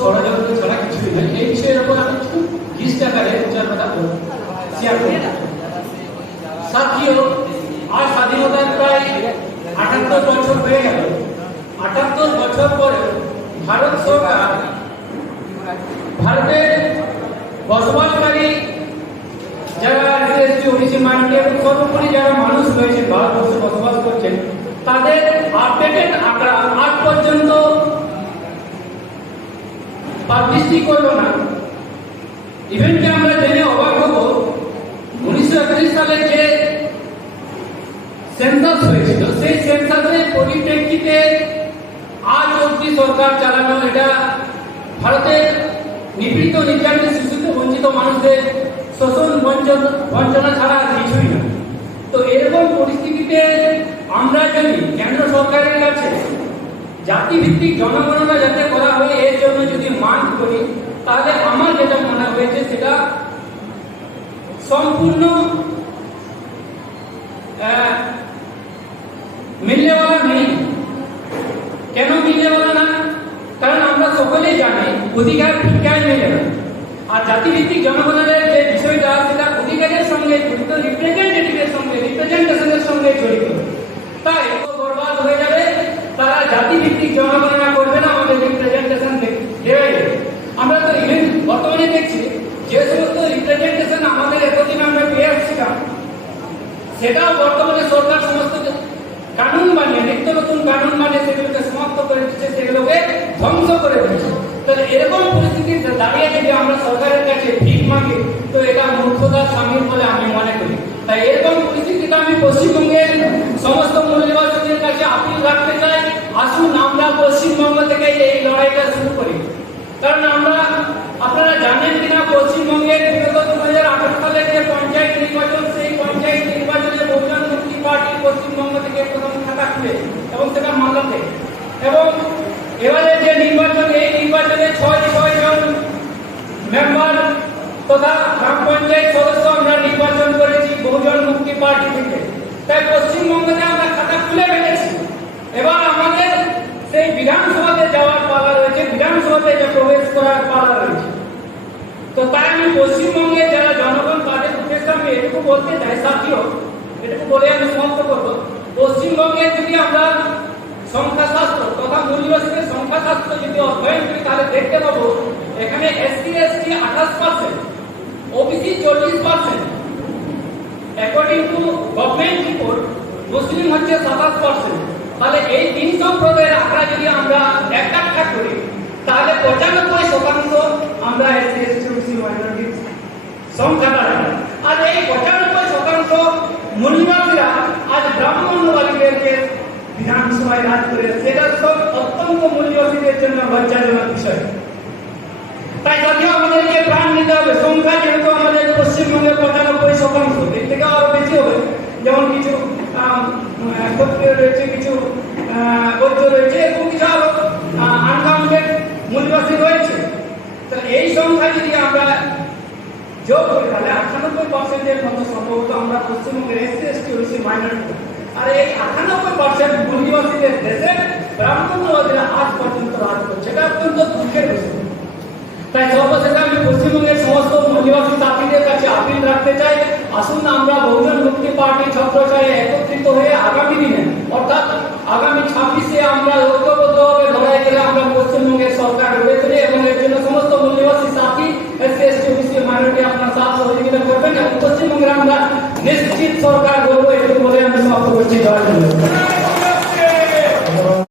ষড়যন্ত্র ছাড়া কিছুই নয়। এই বিষয়ের উপর আমি খুব লিস্ট আকারে চার কথা শেয়ার করি। সাথীও আজ স্বাধীনতার প্রায় ৭৮ বছর হয়ে গেল। ৭৮ বছর পরে ভারত সরকার ভারতের বসবাসকারী যারা এসসি ওবিসি মাইনরিটি এবং সর্বোপরি যারা মানুষ রয়েছে ভারতবর্ষে বসবাস করছেন তাদের আপডেটেড আঁকড়া আজ পর্যন্ত পাবলিশই করলো না। ইভেন্টে আমরা জেনে অবাক হব ১৯৩১ সালে যে সেন্সাস হয়েছিল সেই সেন্সাসের পরিপ্রেক্ষিতে আজ অবধি সরকার চালানো এটা ভারতের নিপীড়িত নির্যাতিত শিশুতে বঞ্চিত মানুষদের শোষণ বঞ্চনা ছাড়া কিছুই না। তো এরকম পরিস্থিতিতে আমরা যদি কেন্দ্র সরকারের কাছে জাতিভিত্তিক জনগণনা যাতে করা হয় এর জন্য যদি মান করি তাহলে আমার যেটা মনে হয়েছে সেটা সম্পূর্ণ মিলনেওয়ালা নেই। কেন মিলনেওয়ালা না? কারণ আমরা সকলেই জানি অধিকার ভিক্ষায় মেলে না। আর জাতিভিত্তিক জনগণের যে বিষয়টা সেটা অধিকারের সঙ্গে জড়িত, রিপ্রেজেন্টেটিভের সঙ্গে রিপ্রেজেন্টেশনের সঙ্গে জড়িত। তাই বরবাদ হয়ে যাবে, তারা জাতিভিত্তিক জনগণনা করবে না, আমাদের রিপ্রেজেন্টেশন দেবে। আমরা তো ইভেন বর্তমানে দেখছি যে সমস্ত রিপ্রেজেন্টেশন আমাদের এতদিন আমরা পেয়ে আসছিলাম সেটাও বর্তমানে সরকার সমস্ত কানুন বানিয়ে নিত্য নতুন কানুন বানিয়ে সেগুলোকে সমাপ্ত করে দিচ্ছে, সেগুলোকে ধ্বংস করে দিচ্ছে। তাহলে এরকম পরিস্থিতিতে দাঁড়িয়ে যদি আমরা সরকারের কাছে ভিক মাগি তো এটা মূর্খতার সামিল বলে আমি মনে করি। তাই এরকম পরিস্থিতিতে আমি পশ্চিমবঙ্গের সমস্ত মূল্যবাসীদের কাছে আপিল রাখতে চাই, আসুন আমরা পশ্চিমবঙ্গ থেকে এই লড়াইটা শুরু করি। কারণ আপনারা জানেন কিনা পশ্চিমবঙ্গের বিগত 2018 সালের যে পঞ্চায়েত নির্বাচন সেই পঞ্চায়েত নির্বাচনে বহুজন মুক্তি পার্টি পশ্চিমবঙ্গ থেকে প্রথম খাতা খুলে এবং সেটা মালদাতে, এবং এবারে যে নির্বাচন এই নির্বাচনে ৬ জন মেম্বার তথা গ্রাম পঞ্চায়েত সদস্য আমরা নির্বাচন করেছি বহুজন মুক্তি পার্টি থেকে। তাই পশ্চিমবঙ্গতে আমরা খাতা খুলে ফেলেছি। এবার আমাদের সেই বিধানসভাতে যাওয়ার পালা রয়েছে, বিধানসভাতে যে প্রবেশ করার পালা রয়েছে। তো তাই আমি পশ্চিমবঙ্গের যারা জনগণ তাদের উদ্দেশ্যে আমি এটুকু বলতে চাই, সাথীও এটুকু বলে আমি সমাপ্ত করবো। পশ্চিমবঙ্গে যদি আমরা সংখ্যাশাস্ত্র তথা মূল্যবাসীদের সংখ্যাশাস্ত্র যদি অধ্যয়ন করি তাহলে দেখতে পাবো এখানে SC ST 28%, OBC 40%, according to government report মুসলিম হচ্ছে 27%। তাহলে এই ৩ সম্প্রদায়ের আঁকড়া যদি আমরা একটা করি তাহলে 95% আমরা এসসি এসটি ওবিসি মাইনরিটির সংখ্যাটা। আর এই 95% মূল্যবাসীরা আজ ব্রাহ্মণ্যবাদীদেরকে বিধানসভায় রাজ করে, সেটা সব অত্যন্ত মূল্যবাসীদের জন্য লজ্জাজনক বিষয়। তাই যদিও আমাদেরকে প্রাণ নিতে হবে। সংখ্যা যেহেতু আমাদের পশ্চিমবঙ্গের 95%, এর থেকে আরো বেশি হবে, যেমন কিছু ক্ষত্রিয় রয়েছে, কিছু বৌদ্ধ রয়েছে এবং কিছু আরো আনকাউন্টেড মূল্যবাসী রয়েছে। তো এই সংখ্যা যদি আমরা যোগ করি তাহলে 98%-এর মতো সম্ভবত আমরা পশ্চিমবঙ্গের এসসি এসটি ওবিসি মাইনরিটি। আর এই 98% মূল্যবাসীদের দেশে ব্রাহ্মণ্যবাদীরা আজ পর্যন্ত রাজ করছে, এটা অত্যন্ত দুঃখের বিষয়। তাই সর্বশেষে আমি পশ্চিমবঙ্গের সমস্ত মূল্যবাসী জাতিদের কাছে আপিল রাখতে চাই, আসুন আমরা বহুজন মুক্তি পার্টি ছত্রছায়ে একত্রিত হয়ে আগামী দিনে অর্থাৎ আগামী 26-এ আমরা ঐক্যবদ্ধভাবে লড়াই করে আমরা পশ্চিমবঙ্গের সরকার গড়ে তুলি এবং এর জন্য সমস্ত মূল্যবাসী সাথী এসসি এসটি ওবিসি মাইনরিটি আপনার সাথ সহযোগিতা করবেন এবং পশ্চিমবঙ্গের আমরা নিশ্চিত সরকার গড়ব, এটুকু বলে আমি সমাপ্ত করছি। জয় হিন্দ।